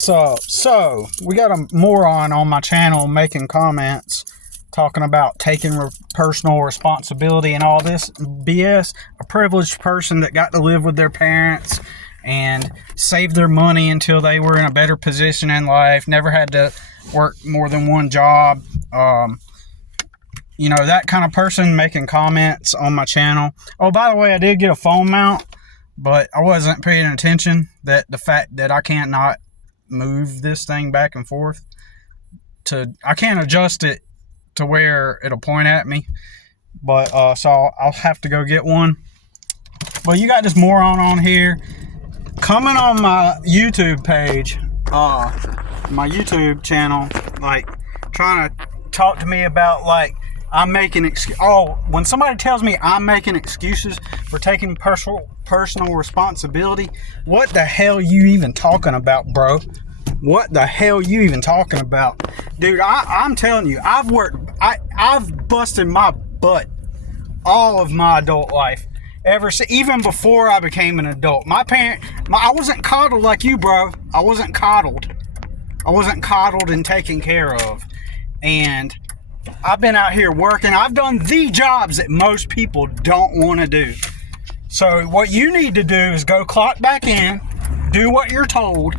So we got a moron on my channel making comments talking about taking personal responsibility and all this BS. A privileged person that got to live with their parents and save their money until they were in a better position in life, never had to work more than one job. You know, that kind of person making comments on my channel. Oh, by the way, I did get a phone mount, but I wasn't paying attention that the fact that I can't not move this thing back and forth I can't adjust it to where it'll point at me, but so I'll have to go get one. But you got this moron on here coming on my YouTube page, my YouTube channel, like trying to talk to me about like I'm making when somebody tells me I'm making excuses for taking personal responsibility, what the hell you even talking about, bro? What the hell you even talking about? Dude, I'm telling you, I've busted my butt all of my adult life. Even before I became an adult. I wasn't coddled like you, bro. I wasn't coddled and taken care of. And I've been out here working. I've done the jobs that most people don't want to do. So what you need to do is go clock back in, do what you're told,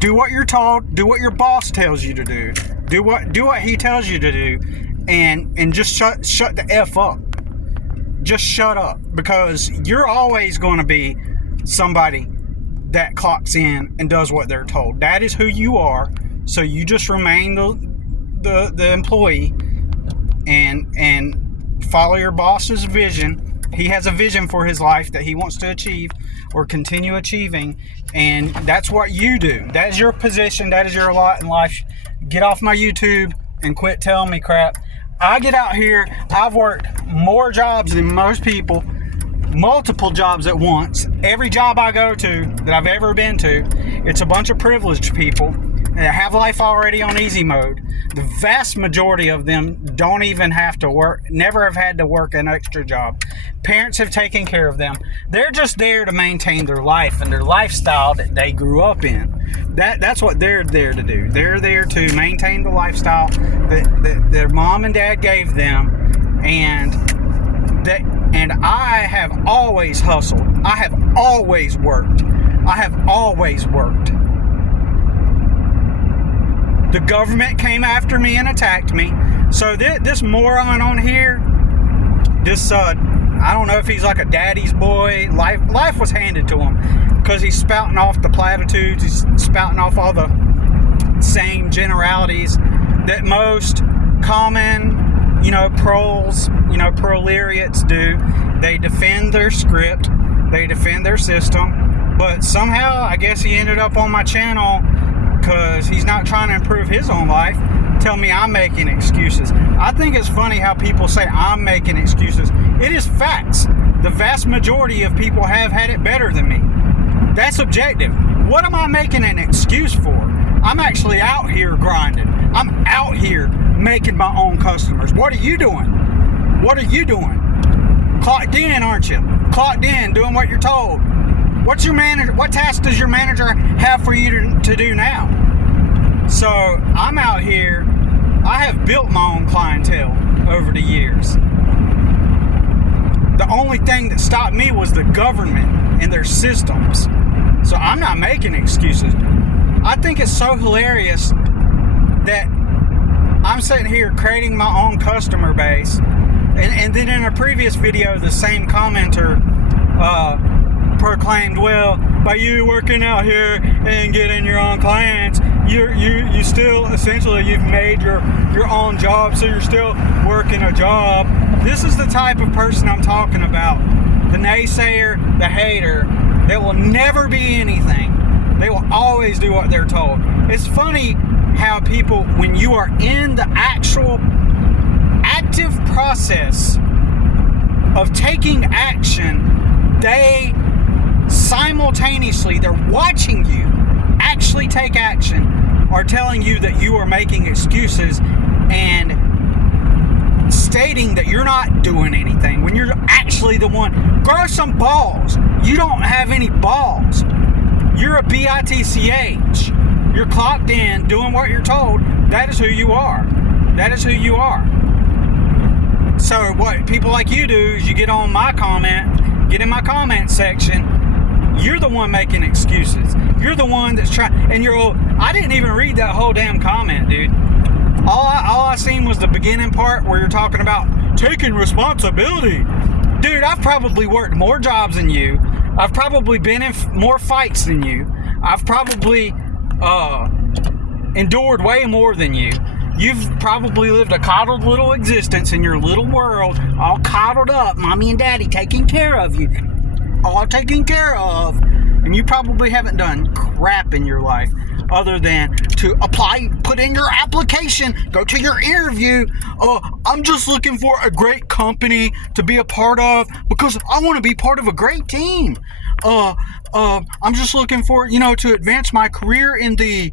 do what your boss tells you to do. Do what he tells you to do, and just shut the F up. Just shut up, because you're always going to be somebody that clocks in and does what they're told. That is who you are. So you just remain the employee and follow your boss's vision. He has a vision for his life that he wants to achieve or continue achieving, and that's what you do. That is your position. That is your lot in life. Get off my YouTube and quit telling me crap. I get out here, I've worked more jobs than most people, multiple jobs at once. Every job I go to that I've ever been to, it's a bunch of privileged people that have life already on easy mode. The vast majority of them don't even have to work, never have had to work an extra job. Parents have taken care of them. They're just there to maintain their life and their lifestyle that they grew up in. That's what they're there to do. They're there to maintain the lifestyle that their mom and dad gave them, and I have always hustled. I have always worked. The government came after me and attacked me. So this moron on here, I don't know if he's like a daddy's boy. Life was handed to him because he's spouting off the platitudes. He's spouting off all the same generalities that most common, proletaries do. They defend their script. They defend their system. But somehow, I guess he ended up on my channel because he's not trying to improve his own life. Tell me I'm making excuses. I think it's funny how people say I'm making excuses. It is facts. The vast majority of people have had it better than me. That's objective. What am I making an excuse for? I'm actually out here grinding. I'm out here making my own customers. What are you doing? Clocked in, aren't you? Clocked in, doing what you're told. What task does your manager have for you to do now? So I'm out here. I have built my own clientele over the years. The only thing that stopped me was the government and their systems. So I'm not making excuses. I think it's so hilarious that I'm sitting here creating my own customer base, and then in a previous video, the same commenter proclaimed, well, by you working out here and getting your own clients, you still essentially you've made your own job, so you're still working a job. This is the type of person I'm talking about. The naysayer, the hater, they will never be anything. They will always do what they're told. It's funny how people, when you are in the actual active process of taking action, they simultaneously, they're watching you actually take action, are telling you that you are making excuses and stating that you're not doing anything when you're actually the one. Grow some balls. You don't have any balls. You're a bitch. you're clocked in, doing what you're told, that is who you are. That is who you are. So what people like you do is you get on my comment, get in my comment section. You're the one making excuses. You're the one that's trying, and I didn't even read that whole damn comment, dude. All I seen was the beginning part where you're talking about taking responsibility. Dude, I've probably worked more jobs than you. I've probably been in more fights than you. I've probably endured way more than you. You've probably lived a coddled little existence in your little world, all coddled up, mommy and daddy taking care of you. All taken care of. And you probably haven't done crap in your life other than to apply, put in your application, go to your interview. I'm just looking for a great company to be a part of because I want to be part of a great team. I'm just looking for, to advance my career in the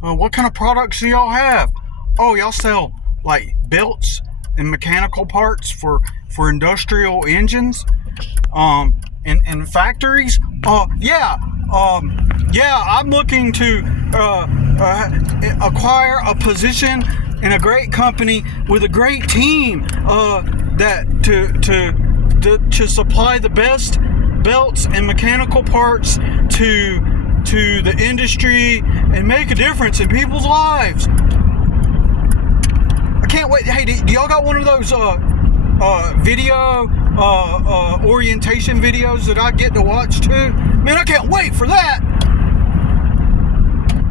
what kind of products do y'all have? Oh, y'all sell like belts and mechanical parts for industrial engines, in factories. I'm looking to acquire a position in a great company with a great team that to supply the best belts and mechanical parts to the industry and make a difference in people's lives. I can't wait. Hey, do y'all got one of those video orientation videos that I get to watch too? Man, I can't wait for that.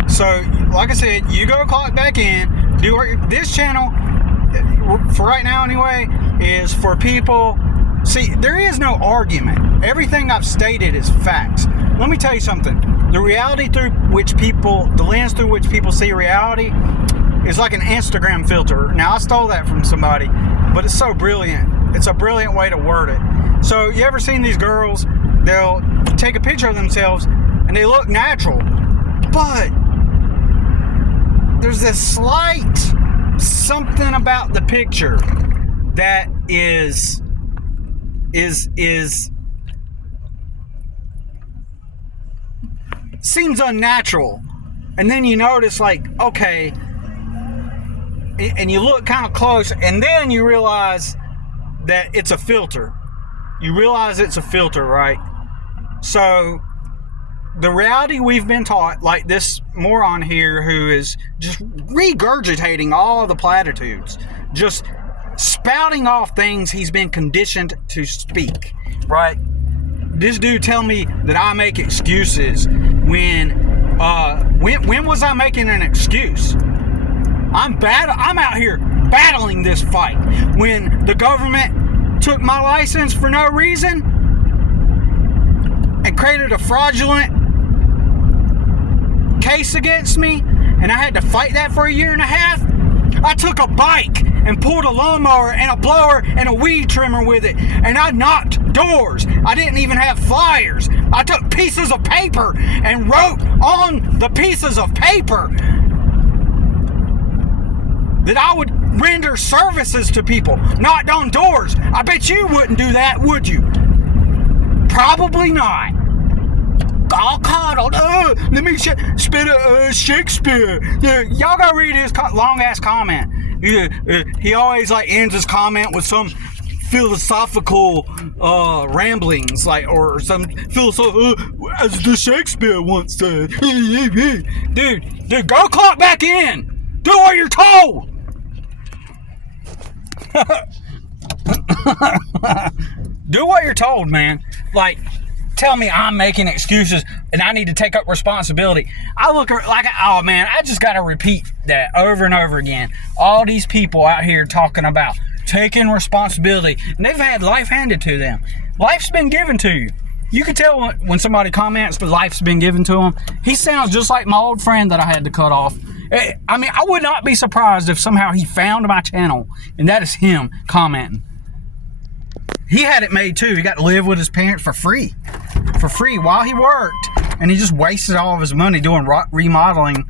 So, like I said, you go clock back in. This channel, for right now anyway, is for people. See, there is no argument. Everything I've stated is facts. Let me tell you something. The reality through which the lens through which people see reality is like an Instagram filter. Now, I stole that from somebody, but it's so brilliant. It's a brilliant way to word it. So, you ever seen these girls? They'll take a picture of themselves and they look natural, but there's this slight something about the picture that is seems unnatural. And then you notice, like, okay, and you look kind of close, and then you realize that it's a filter. You realize it's a filter, right? So the reality we've been taught, like this moron here who is just regurgitating all the platitudes, just spouting off things he's been conditioned to speak, right? This dude tell me that I make excuses when was I making an excuse? I'm out here battling this fight when the government took my license for no reason and created a fraudulent case against me, and I had to fight that for 1.5 years. I took a bike and pulled a lawnmower and a blower and a weed trimmer with it, and I knocked doors. I didn't even have flyers. I took pieces of paper and wrote on the pieces of paper that I would render services to people, knocked on doors. I bet you wouldn't do that, would you? Probably not. All coddled. Let me spit a Shakespeare. Y'all gotta read his long ass comment. He always ends his comment with some philosophical ramblings, or some philosophical, as the Shakespeare once said. Dude, go clock back in. Do what you're told. Do what you're told, man. Tell me I'm making excuses and I need to take up responsibility. I look like, oh man, I just got to repeat that over and over again. All these people out here talking about taking responsibility, and they've had life handed to them. Life's been given to you. You can tell when somebody comments, but life's been given to them. He sounds just like my old friend that I had to cut off. I mean, I would not be surprised if somehow he found my channel and that is him commenting. He had it made too. He got to live with his parents for free while he worked, and he just wasted all of his money doing remodeling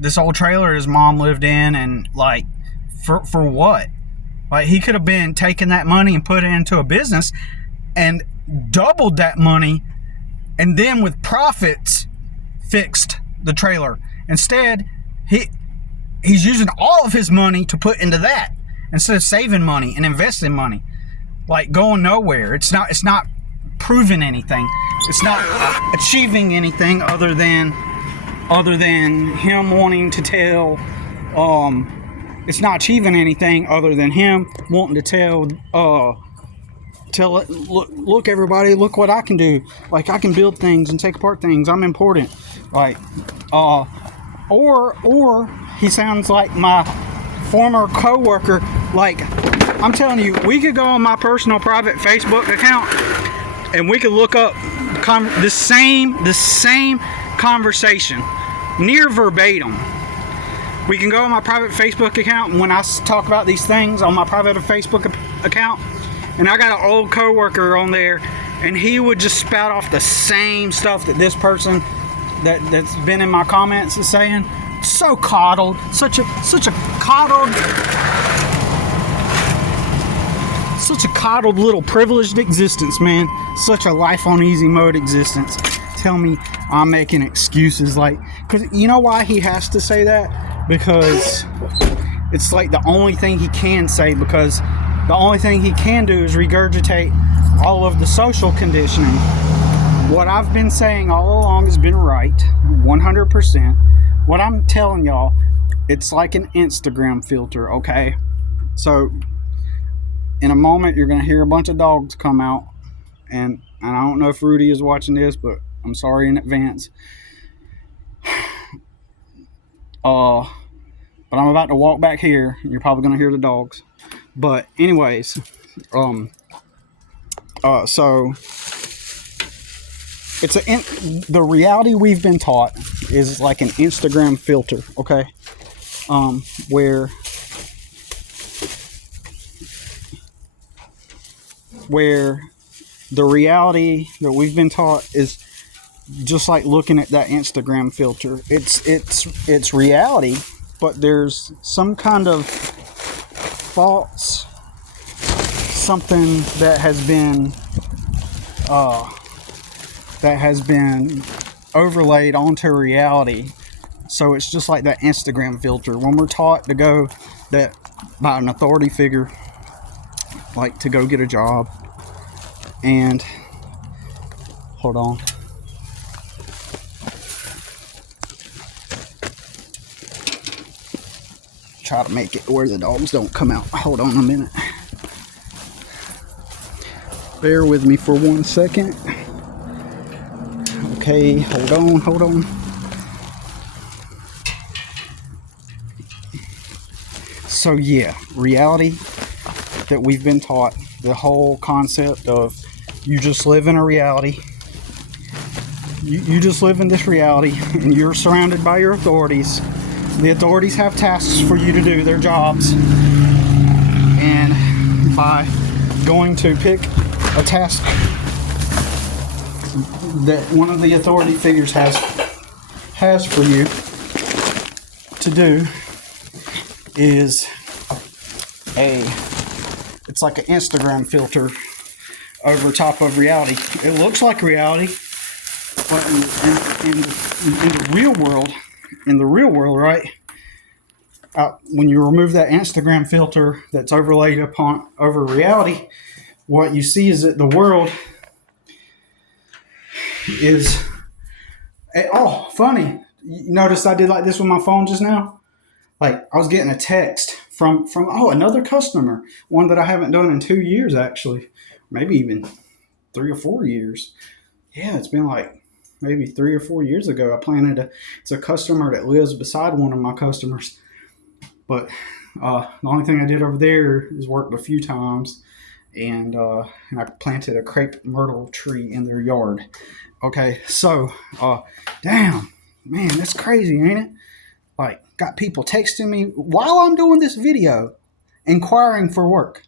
this old trailer his mom lived in, and for what? He could have been taking that money and put it into a business and doubled that money and then with profits fixed the trailer. Instead, he's using all of his money to put into that instead of saving money and investing money, like going nowhere. It's not proving anything. It's not achieving anything other than him wanting to tell. It's not achieving anything other than him wanting to tell it, look everybody, look what I can do. Like, I can build things and take apart things. I'm important. Like, or he sounds like my former co-worker. Like, I'm telling you, we could go on my personal private Facebook account and we could look up the same conversation, near verbatim. We can go on my private Facebook account, and when I talk about these things on my private Facebook account, and I got an old coworker on there, and he would just spout off the same stuff that this person that's been in my comments is saying. So coddled, such a coddled little privileged existence, man. Such a life on easy mode existence. Tell me I'm making excuses, like, because you know why he has to say that? Because it's like the only thing he can say, because the only thing he can do is regurgitate all of the social conditioning. What I've been saying all along has been right, 100%. What I'm telling y'all, it's like an Instagram filter, okay? So, in a moment, you're going to hear a bunch of dogs come out. And I don't know if Rudy is watching this, but I'm sorry in advance. But I'm about to walk back here. You're probably going to hear the dogs. But anyways, so the reality we've been taught is like an Instagram filter, okay? Where the reality that we've been taught is just like looking at that Instagram filter. It's reality, but there's some kind of false something that has been overlaid onto reality. So it's just like that Instagram filter. When we're taught to go that by an authority figure, like to go get a job, and hold on. Try to make it where the dogs don't come out. Hold on a minute. Bear with me for 1 second. Okay, hold on. So yeah, reality that we've been taught, the whole concept of you just live in a reality. You just live in this reality, and you're surrounded by your authorities. The authorities have tasks for you to do, their jobs. And by going to pick a task that one of the authority figures has for you to do is it's like an Instagram filter over top of reality. It looks like reality, but in the real world, right? When you remove that Instagram filter that's overlaid over reality, what you see is that the world is. Oh, funny! You notice I did like this with my phone just now. Like, I was getting a text from another customer, one that I haven't done in 2 years, actually, maybe even 3 or 4 years. Yeah, it's been like maybe 3 or 4 years ago. It's a customer that lives beside one of my customers. But the only thing I did over there is worked a few times, and I planted a crepe myrtle tree in their yard. Okay, so, damn, man, that's crazy, ain't it? Like, got people texting me while I'm doing this video, inquiring for work.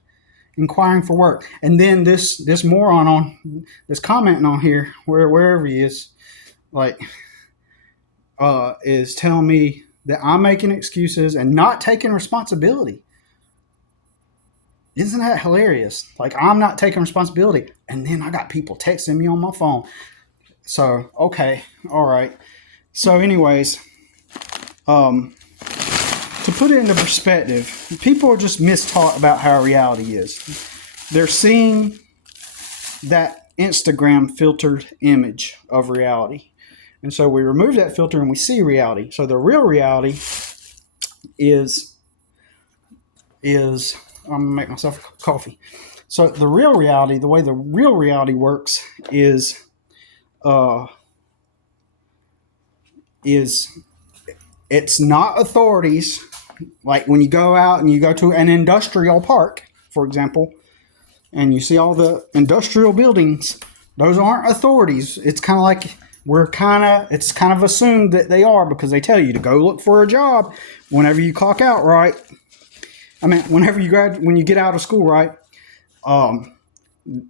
And then this moron that's commenting on here, wherever he is, like, is telling me that I'm making excuses and not taking responsibility. Isn't that hilarious? Like, I'm not taking responsibility, and then I got people texting me on my phone. So, okay. All right. So anyways, to put it into perspective, people are just mistaught about how reality is. They're seeing that Instagram filtered image of reality. And so we remove that filter and we see reality. So the real reality is I'm gonna make myself a coffee. So the real reality, the way the real reality works is it's not authorities. Like when you go out and you go to an industrial park, for example, and you see all the industrial buildings, those aren't authorities. It's kind of like it's kind of assumed that they are because they tell you to go look for a job whenever you clock out, right? I mean, when you get out of school, right?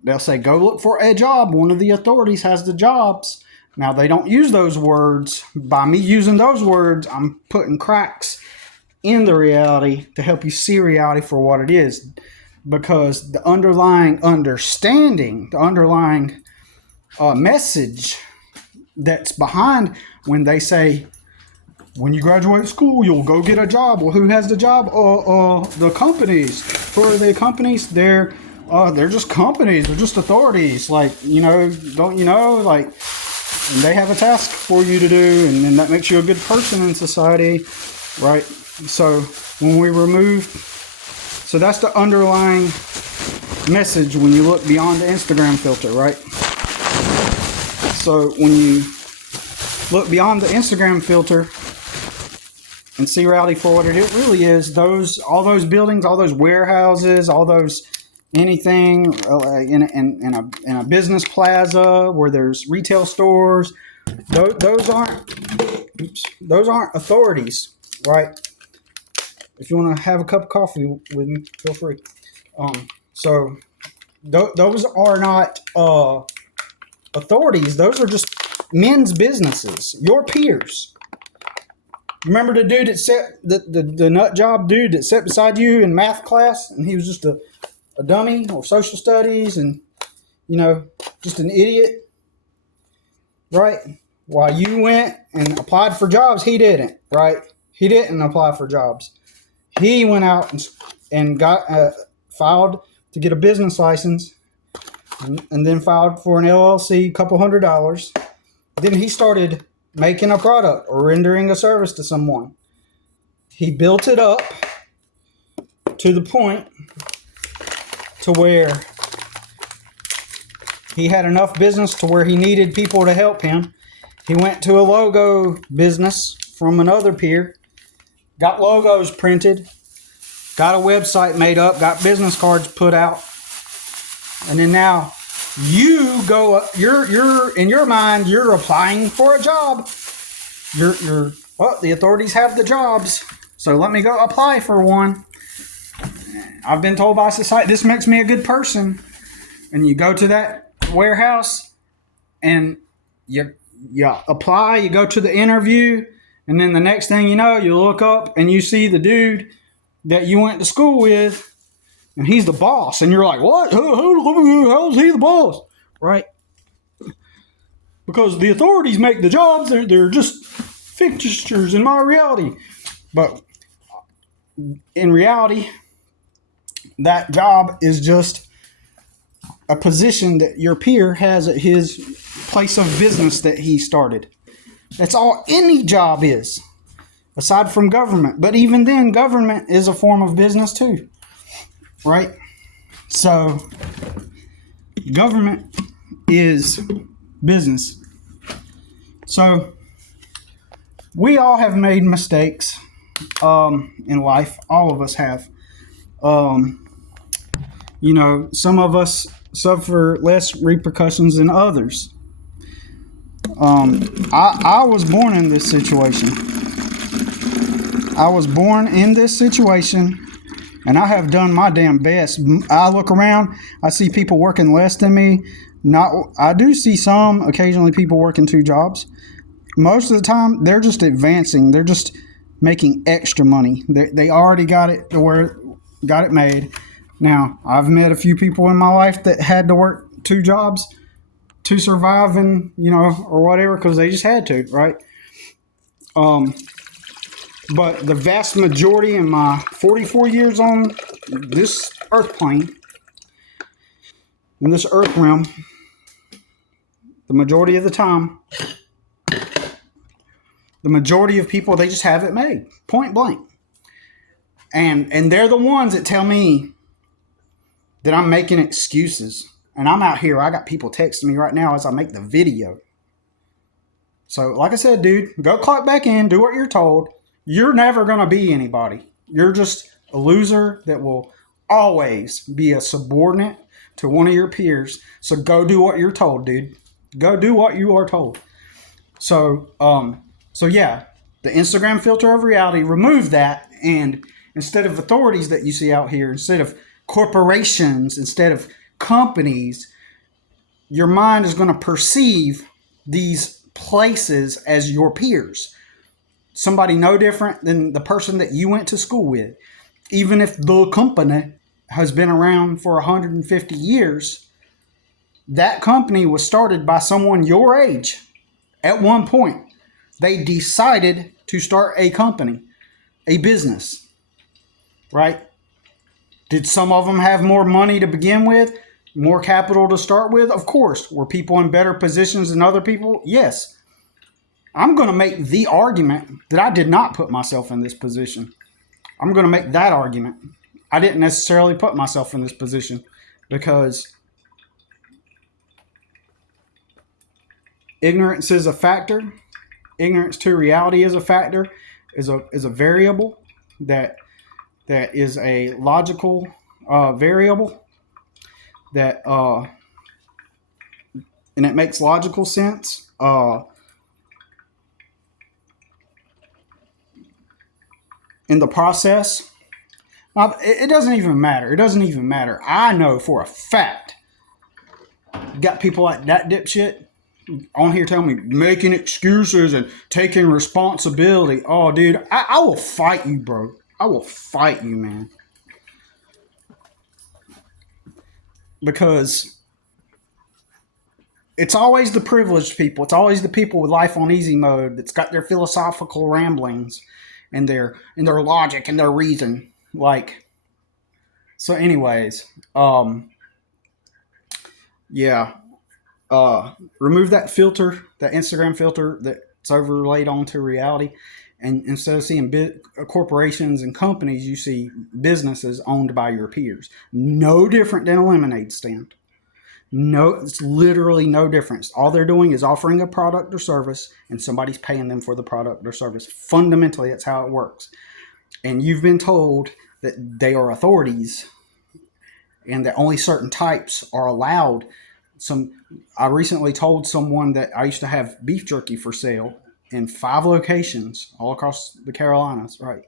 They'll say, go look for a job. One of the authorities has the jobs. Now, they don't use those words. By me using those words, I'm putting cracks in the reality to help you see reality for what it is. Because the underlying understanding, the underlying message that's behind when they say, when you graduate school, you'll go get a job. Well, who has the job? The companies. For the companies, they're just companies. They're just authorities. Like, don't you know? Like, and they have a task for you to do, and then that makes you a good person in society, right? So when we remove, so that's the underlying message when you look beyond the Instagram filter, right? So when you look beyond the Instagram filter and see reality for what it really is, all those buildings, all those warehouses, all those anything in a business plaza where there's retail stores, those aren't authorities, right? If you want to have a cup of coffee with me, feel free. So those are not authorities. Those are just men's businesses, your peers. Remember the dude that sat the nut job dude that sat beside you in math class, and he was just a dummy, or social studies, and just an idiot, right? While you went and applied for jobs, he didn't, right? He didn't apply for jobs. He went out and got filed to get a business license, and then filed for an LLC, a couple $100. Then he started making a product or rendering a service to someone. He built it up to the point to where he had enough business to where he needed people to help him. He went to a logo business from another peer, got logos printed, got a website made up, got business cards put out, and then now you're in your mind, you're applying for a job. The authorities have the jobs, so let me go apply for one. I've been told by society this makes me a good person. And you go to that warehouse and you apply, you go to the interview, and then the next thing you know, you look up and you see the dude that you went to school with, and he's the boss. And you're like, what? How is he the boss? Right? Because the authorities make the jobs. They're just fixtures in my reality. But in reality, that job is just a position that your peer has at his place of business that he started. That's all any job is, aside from government. But even then, government is a form of business too, right? So government is business. So we all have made mistakes in life. All of us have. Some of us suffer less repercussions than others. I was born in this situation. And I have done my damn best. I look around, I see people working less than me. I do see some, occasionally, people working 2 jobs. Most of the time, they're just advancing. They're just making extra money. They already got it made. Now, I've met a few people in my life that had to work 2 jobs to survive and, or whatever, because they just had to, right? But the vast majority in my 44 years on this earth plane, in this earth realm, the majority of the time, the majority of people, they just have it made, point blank. And they're the ones that tell me that I'm making excuses. And I'm out here, I got people texting me right now as I make the video. So, like I said, dude, go clock back in, do what you're told. You're never going to be anybody. You're just a loser that will always be a subordinate to one of your peers. So go do what you're told, dude. Go do what you are told. So yeah, the Instagram filter of reality, remove that. And instead of authorities that you see out here, instead of corporations, instead of companies, your mind is going to perceive these places as your peers. Somebody no different than the person that you went to school with. Even if the company has been around for 150 years, that company was started by someone your age. At one point, they decided to start a company, a business, right? Did some of them have more money to begin with? More capital to start with? Of course. Were people in better positions than other people? Yes. I'm going to make the argument that I did not put myself in this position. I'm going to make that argument. I didn't necessarily put myself in this position because ignorance is a factor. Ignorance to reality is a factor, is a variable that is a logical variable that and it makes logical sense. In the process, it doesn't even matter. It doesn't even matter. I know for a fact, you got people like that dipshit on here telling me making excuses and taking responsibility. Oh, dude, I will fight you, bro. I will fight you, man. Because it's always the privileged people. It's always the people with life on easy mode that's got their philosophical ramblings and their logic and their reason. Like, so anyways, yeah. Remove that filter, that Instagram filter that's overlaid onto reality. And instead of seeing corporations and companies, you see businesses owned by your peers. No different than a lemonade stand. No, it's literally no difference. All they're doing is offering a product or service, and somebody's paying them for the product or service. Fundamentally, that's how it works. And you've been told that they are authorities and that only certain types are allowed. I recently told someone that I used to have beef jerky for sale in 5 locations all across the Carolinas, right?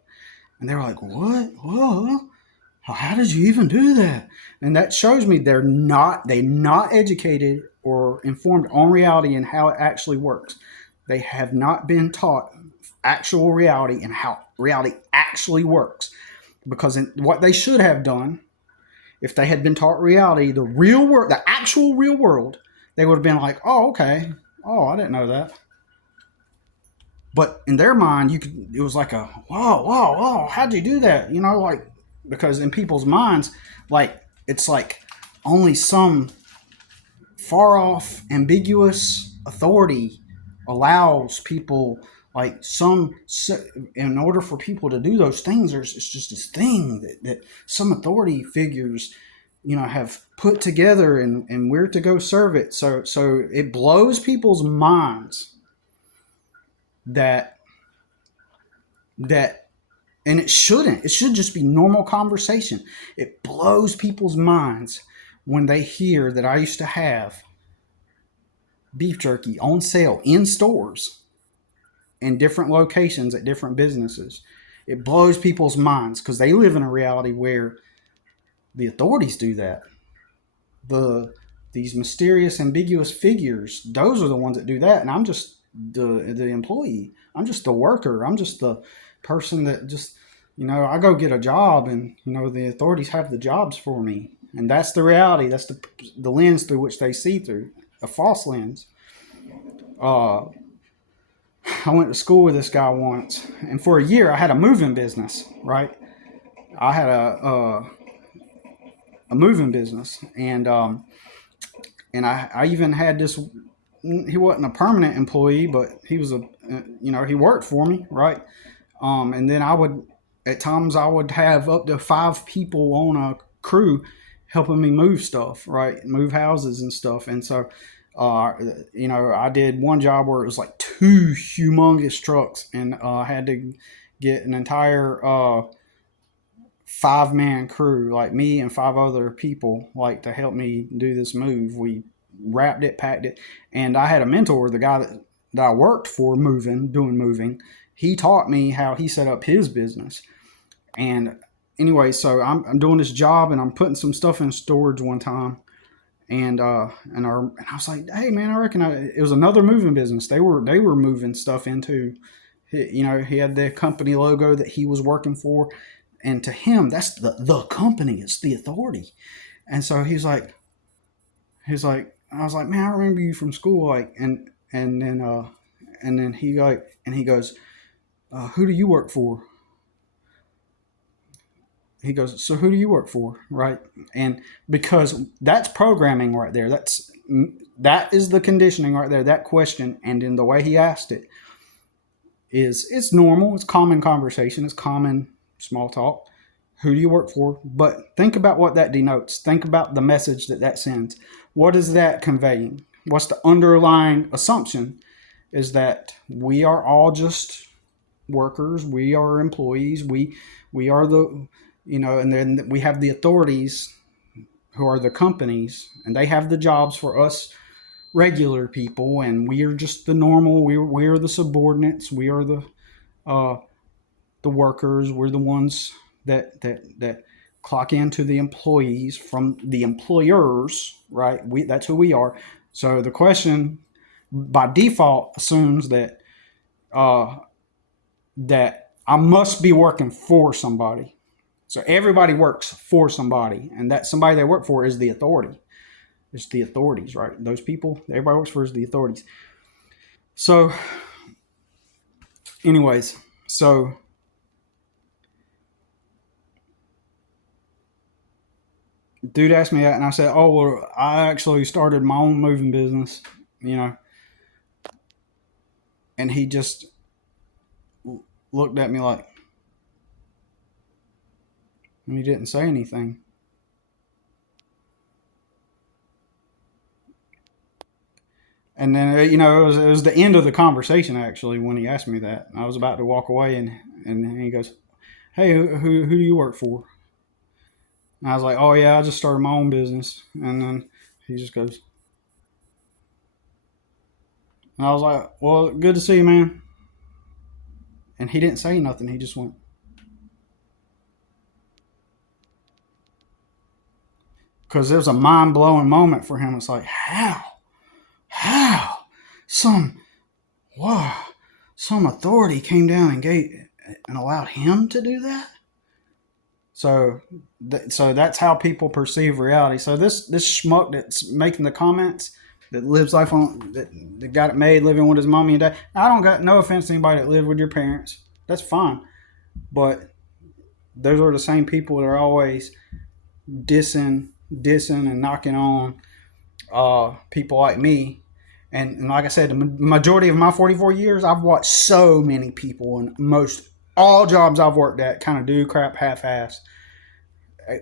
And they were like, what? Whoa. How did you even do that? And that shows me they're not educated or informed on reality and how it actually works. They have not been taught actual reality and how reality actually works. Because what they should have done, if they had been taught reality, the real world, the actual real world, they would have been like, oh, okay. Oh, I didn't know that. But in their mind, it was like a, whoa, how'd you do that? Like, because in people's minds, like, it's like only some far off, ambiguous authority allows people, like, in order for people to do those things, it's just this thing that some authority figures, have put together and we're to go serve it. So it blows people's minds that and it shouldn't. It should just be normal conversation. It blows people's minds when they hear that I used to have beef jerky on sale in stores in different locations at different businesses. It blows people's minds because they live in a reality where the authorities do that. These mysterious, ambiguous figures, those are the ones that do that. And I'm just the employee. I'm just the worker. I'm just the person that just, I go get a job and, the authorities have the jobs for me. And that's the reality. That's the lens through which they see through. a false lens. Uh, I went to school with this guy once, and for a year I had a moving business. Right, I had a moving business, and I even had this. He wasn't a permanent employee, but he was he worked for me, right? And then at times I would have up to 5 people on a crew helping me move stuff, right? Move houses and stuff. And so, I did one job where it was like 2 humongous trucks, and I had to get an entire 5-man crew, like me and 5 other people, like to help me do this move. We wrapped it, packed it, and I had a mentor, the guy that I worked for doing moving. He taught me how he set up his business. And anyway, so I'm doing this job, and I'm putting some stuff in storage one time, and I was like, hey man, I reckon it was another moving business. They were moving stuff into, he had the company logo that he was working for, and to him that's the company, it's the authority. And so he's like, I was like, man, I remember you from school, like, and then he goes, who do you work for? He goes, so who do you work for, right? And because that's programming right there. That is the conditioning right there. That question, and in the way he asked it, it's normal. It's common conversation. It's common small talk. Who do you work for? But think about what that denotes. Think about the message that sends. What is that conveying? What's the underlying assumption? Is that we are all just workers. We are employees. We are and then we have the authorities who are the companies, and they have the jobs for us regular people, and we are just the normal. We are the subordinates. We are the workers. We're the ones that clock into the employees from the employers, right? That's who we are. So the question by default assumes that that I must be working for somebody. So everybody works for somebody, and that somebody they work for is the authority. It's the authorities, right? Those people everybody works for is the authorities. So anyways, dude asked me that, and I said, oh, well, I actually started my own moving business, and he just looked at me like, and he didn't say anything. And then, it was the end of the conversation, actually, when he asked me that. I was about to walk away, and he goes, hey, who do you work for? And I was like, oh, yeah, I just started my own business. And then he just goes, and I was like, well, good to see you, man. And he didn't say nothing. He just went. Because it was a mind-blowing moment for him. It's like, how some authority came down and allowed him to do that. So that's how people perceive reality. So this schmuck that's making the comments, that lives life on, that got it made living with his mommy and dad. I don't got no offense to anybody that lived with your parents. That's fine. But those are the same people that are always dissing and knocking on people like me. And like I said, the majority of my 44 years, I've watched so many people, and most all jobs I've worked at kind of do crap half-ass.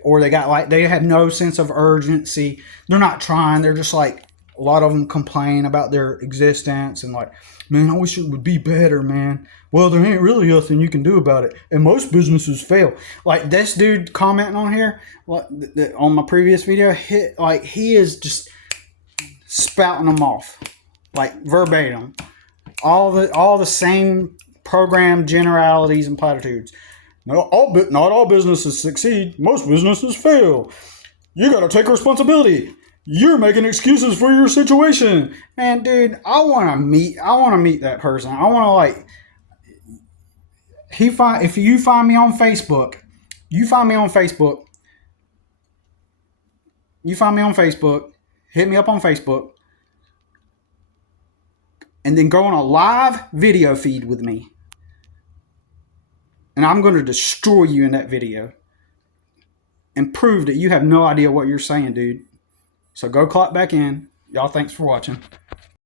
Or they have no sense of urgency. They're not trying. They're just like, a lot of them complain about their existence and like, man, I wish it would be better, man. Well, there ain't really nothing you can do about it. And most businesses fail. Like this dude commenting on here, on my previous video, he is just spouting them off, like verbatim. All the same program generalities and platitudes. Not all businesses succeed. Most businesses fail. You got to take responsibility. You're making excuses for your situation. And dude, I want to meet that person. I want to if you find me on Facebook, hit me up on Facebook, and then go on a live video feed with me. And I'm going to destroy you in that video and prove that you have no idea what you're saying, dude. So go clock back in. Y'all, thanks for watching.